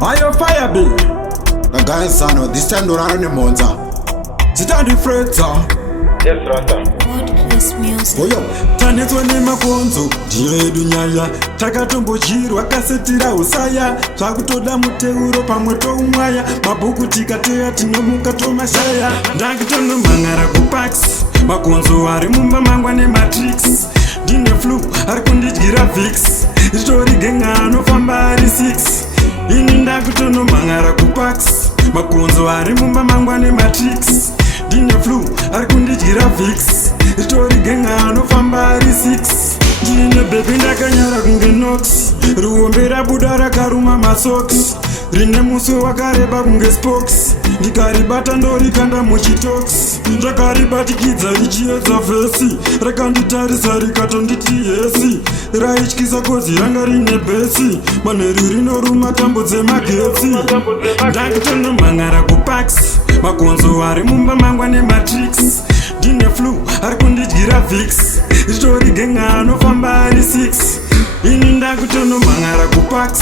Ayo fire be. The guy son, this time don't run monza. Sit down the freighter. Yes, Rasta. Godless music. Oyo, tanetswa nemakonzo ndiye dunyaya takatombochirwa kasetira usaya zvakutoda muteuro pamwe toumwaya mabhuku tikateya tinomuka tomashaya ndakitonomhan'ara kupax makonzo ari mumba mangwa nematrix ndine flu ari kundidyira vix ritori genga anofamba ari 6 ini ndakutonomhan'ara kupax makonzo ari mumba mangwa nematrix ndine flu ari kundidyira vix ritori genga anofamba ari 6 ndine bhebi ndakanyara kunge nox ruombe rabuda rakaruma masoks rine muso wakareba kunge spoks ndikaribata ndorikanda muchitox ndakaribatikidza richiedza vhesi rakanditarisa rikatonditi hesi raityisa kozi ranga rine bhesi manheru rinoruma tambo dzemagetsi ndakutonomhan'ara kupax makonzo ari mumba mangwa nematrix ndine flu ari kundidyira vix ritori genga anofamba ari 6 ini ndakutonomhan'ara kupax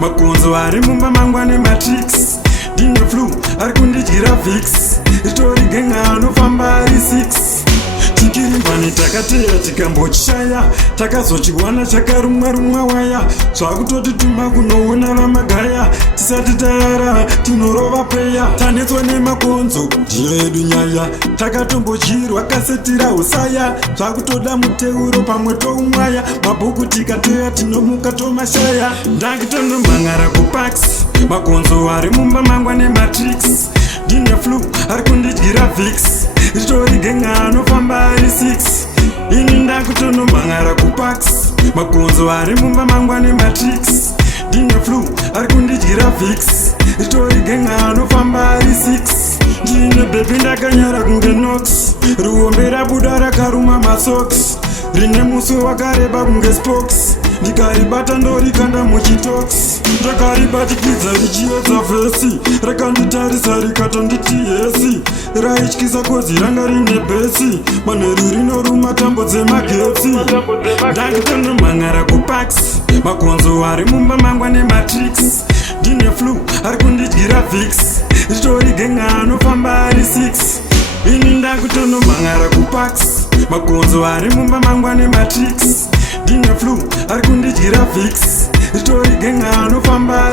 makonzo ari mumba mangwa nematrix ndine flu ari kundidyira vix ritori genga anofamba ari 6 tikirimbani takateya tikambochishaya takazochiwana chakarumwa waya zvakutoti tuma kunoona vamagaya tisati tayara tinorova preya tanetswa nemakonzo ndiyedu nyaya takatombochirwa kasetira usaya zvakutoda muteuro pamwe toumwaya mabhuku tikateya tinomuka tomashaya ndakitonomhan'ara kupax makonzo ari mumba mangwa nematrix ndine flu ari kundidyira vix ritori genga anofamba ari 6 ini ndakutonomhan'ara kupax makonzo ari mumba mangwa nematrix ndine flu ari kundidyira vix ritori genga anofamba ari 6 ndine bhebi ndakanyara kunge nox ruombe rabuda rakaruma masoks rine muso wakareba kunge spoks ndikaribata ndorikanda muchitox ndakaribatikidza richiedza vhesi rakanditarisa rikatonditi hesi raityisa kozi ranga rine bhesi manheru rinoruma tambo dzemagetsi ndakitonomhan'ara kupax makonzo ari mumba mangwa nematrix ndine flu ari kundidyira vix ritori genga anofamba ari 6 ini ndakutonomhan'ara kupax makonzo ari mumba mangwa nematrix ndine flu ari kundidyira vix ritori genga anofamba